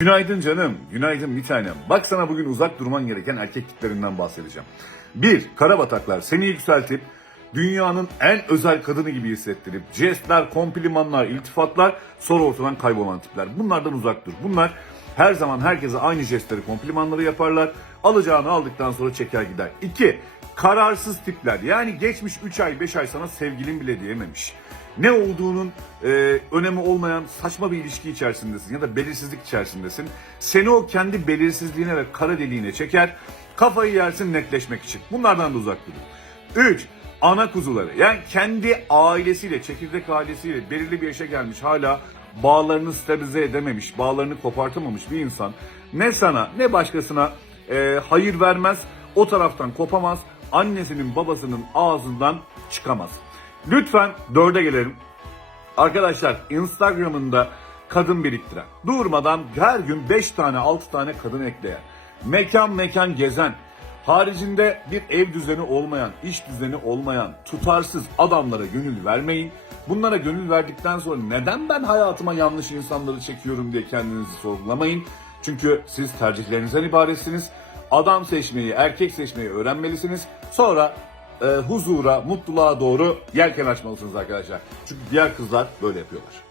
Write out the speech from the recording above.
Günaydın canım, günaydın bir tanem. Bak sana bugün uzak durman gereken erkek tiplerinden bahsedeceğim. Bir, karabataklar seni yükseltip dünyanın en özel kadını gibi hissettirip jestler, komplimanlar, iltifatlar sonra ortadan kaybolan tipler. Bunlardan uzak dur. Bunlar her zaman herkese aynı jestleri, komplimanları yaparlar. Alacağını aldıktan sonra çeker gider. İki, kararsız tipler. Yani geçmiş 3 ay 5 ay sana sevgilin bile diyememiş ne olduğunun e, önemi olmayan saçma bir ilişki içerisindesin ya da belirsizlik içerisindesin. Seni o kendi belirsizliğine ve kara deliğine çeker. Kafayı yersin netleşmek için. Bunlardan da uzak durun. 3. Ana kuzuları. Yani kendi ailesiyle, çekirdek ailesiyle belirli bir yaşa gelmiş hala bağlarını stabilize edememiş, bağlarını kopartamamış bir insan ne sana ne başkasına e, hayır vermez, o taraftan kopamaz, annesinin babasının ağzından çıkamaz. Lütfen dörde gelelim. Arkadaşlar Instagram'ında kadın biriktiren, durmadan her gün 5 tane 6 tane kadın ekleyen, mekan mekan gezen, haricinde bir ev düzeni olmayan, iş düzeni olmayan, tutarsız adamlara gönül vermeyin. Bunlara gönül verdikten sonra neden ben hayatıma yanlış insanları çekiyorum diye kendinizi sorgulamayın. Çünkü siz tercihlerinizden ibaretsiniz. Adam seçmeyi, erkek seçmeyi öğrenmelisiniz. Sonra e, huzura, mutluluğa doğru yelken açmalısınız arkadaşlar. Çünkü diğer kızlar böyle yapıyorlar.